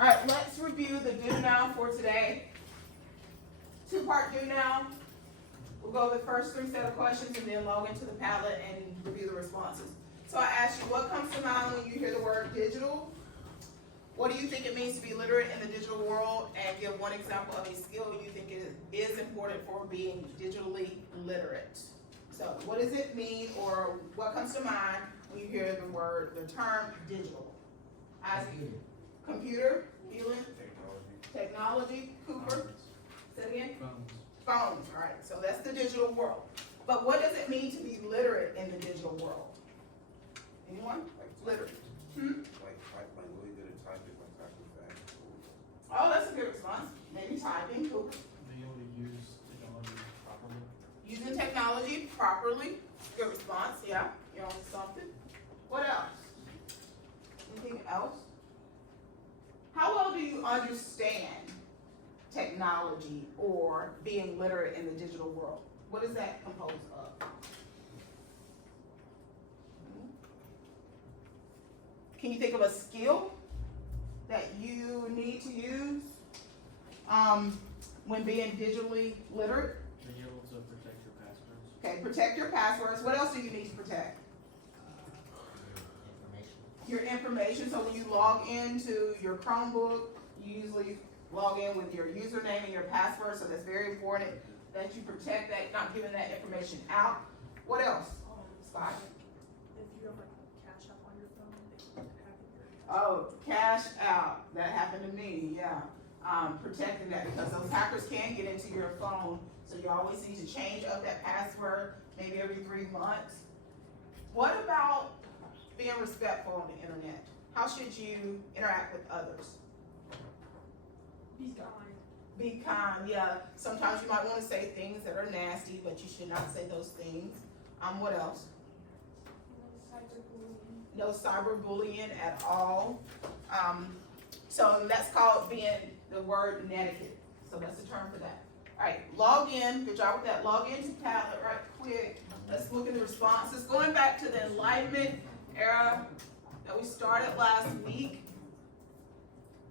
All right, let's review the do now for today. Two-part do now. We'll go over the first 3 set of questions and then log into the Padlet and review the responses. So I asked you, what comes to mind when you hear the word digital? What do you think it means to be literate in the digital world? And give one example of a skill you think is important for being digitally literate. So what does it mean, or what comes to mind when you hear the term digital? Computer, Elon, technology, Cooper, say it again? Phones, all right, so that's the digital world. But what does it mean to be literate in the digital world? Anyone? Literate. Like really good at typing, like typing fast. Oh, that's a good response. Maybe typing, Cooper. Being able to use technology properly. Using technology properly. Good response, yeah. You're on something. What else? Anything else? How well do you understand technology or being literate in the digital world? What is that composed of? Can you think of a skill that you need to use when being digitally literate? Being able to protect your passwords. Okay, protect your passwords. What else do you need to protect? Your information. So when you log into your Chromebook, you usually log in with your username and your password, so that's very important that you protect that, not giving that information out. What else? Scott? If you ever cash up on your phone, they can hack your Oh, cash out. That happened to me, yeah. Protecting that, because those hackers can get into your phone, so you always need to change up that password maybe every 3 months. What about being respectful on the internet? How should you interact with others? Be kind. Be kind, yeah. Sometimes you might want to say things that are nasty, but you should not say those things. What else? No cyberbullying at all. So that's called being the word netiquette. So that's the term for that. All right, log in. Good job with that. Log into Padlet right quick. Let's look at the responses. Going back to the Enlightenment era that we started last week.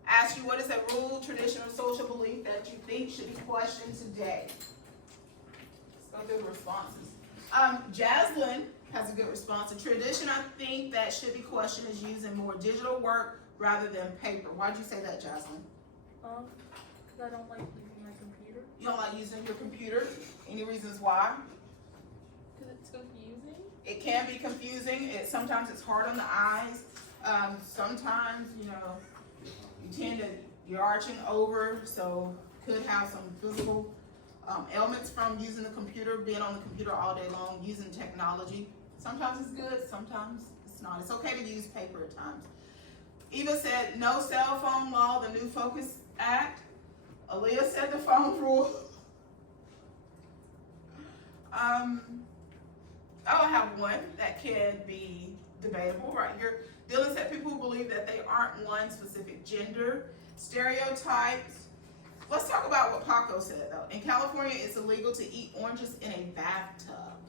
Ask you, what is a rule, tradition, or social belief that you think should be questioned today? Let's go through the responses. Jaslyn has a good response. A tradition I think that should be questioned is using more digital work rather than paper. Why'd you say that, Jaslyn? Cause I don't like using my computer. You don't like using your computer? Any reasons why? Cause it's confusing. It can be confusing. Sometimes it's hard on the eyes. Sometimes, you're arching over, so could have some physical ailments from using the computer, being on the computer all day long, using technology. Sometimes it's good, sometimes it's not. It's okay to use paper at times. Eva said no cell phone law, the new Focus Act. Aaliyah said the phone rule. I have one that can be debatable right here. Dylan said people who believe that they aren't one specific gender. Stereotypes. Let's talk about what Paco said though. In California, it's illegal to eat oranges in a bathtub.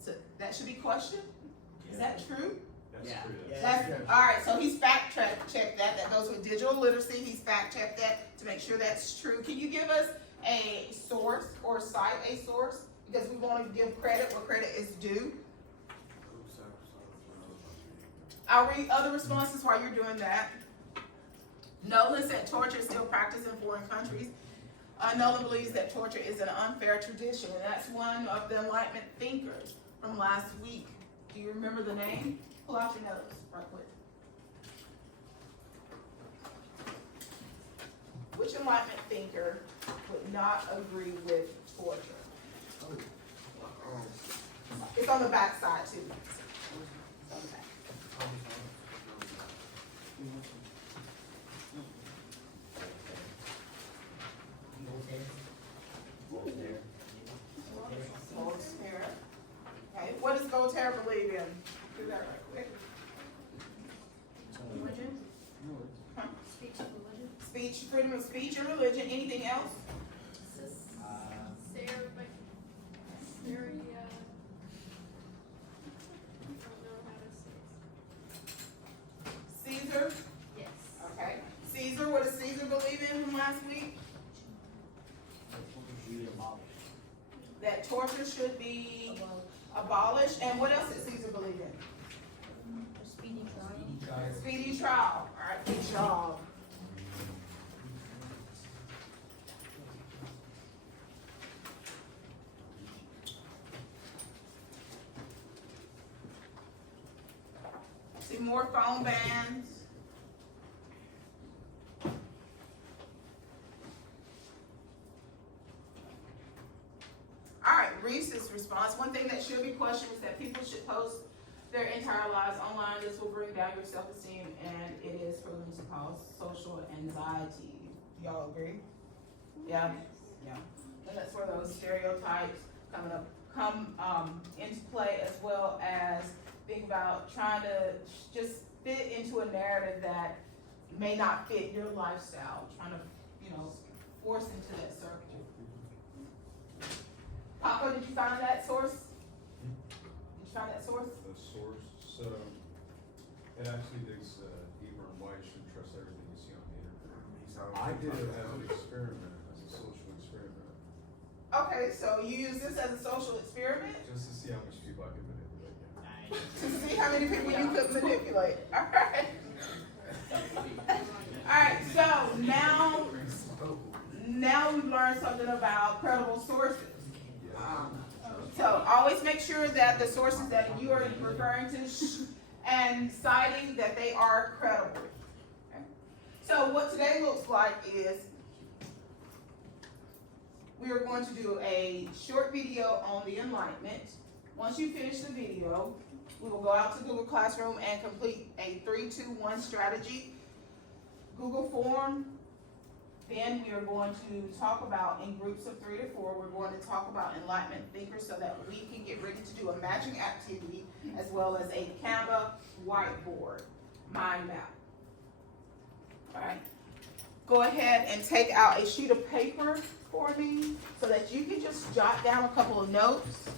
So that should be questioned. Is that true? That's Yeah. true. Yeah. That's, all right, so he's fact checked that. That goes with digital literacy. He's fact checked that to make sure that's true. Can you give us a source or cite a source? Because we want to give credit where credit is due. I'll read other responses while you're doing that. Nolan said torture is still practiced in foreign countries. Nolan believes that torture is an unfair tradition, and that's one of the Enlightenment thinkers from last week. Do you remember the name? Pull out your notes right quick. Which Enlightenment thinker would not agree with torture? It's on the back side too. It's on the back. Voltaire. Okay, what does Voltaire believe in? Do that right quick. Religion. Huh? Speech of religion. Speech, freedom of speech and religion. Anything else? Caesar. Yes. Okay. Caesar. believe in from last week? We abolish. That torture should be abolished, and what else did Caesar believe in? Speedy trial. Speedy trial. Alright, good job. See more phone bans. Alright, Reese's response. One thing that should be questioned is that people should post their entire lives online. This will bring down your self-esteem and it is proven to cause social anxiety. Y'all agree? Yeah? Yeah. And that's where those stereotypes come into play, as well as think about trying to just fit into a narrative that may not fit your lifestyle, trying to, force into that circle. Papa, did you find that source? Did you find that source? The source, so it actually digs deeper on why you shouldn't trust everything you see on the internet. I did it as an experiment, as a social experiment, Okay, so you use this as a social experiment just to see how much people I could manipulate. to see how many people you could manipulate. Alright. Alright, so now we've learned something about credible sources. So always make sure that the sources that you are referring to and citing that they are credible. Okay. So what today looks like is we are going to do a short video on the Enlightenment. Once you finish the video, we will go out to Google Classroom and complete a 3-2-1 strategy Google form. Then we are going to talk about, in groups of 3 to 4, we're going to talk about Enlightenment thinkers so that we can get ready to do a matching activity as well as a Canva whiteboard mind map. All right. Go ahead and take out a sheet of paper for me so that you can just jot down a couple of notes.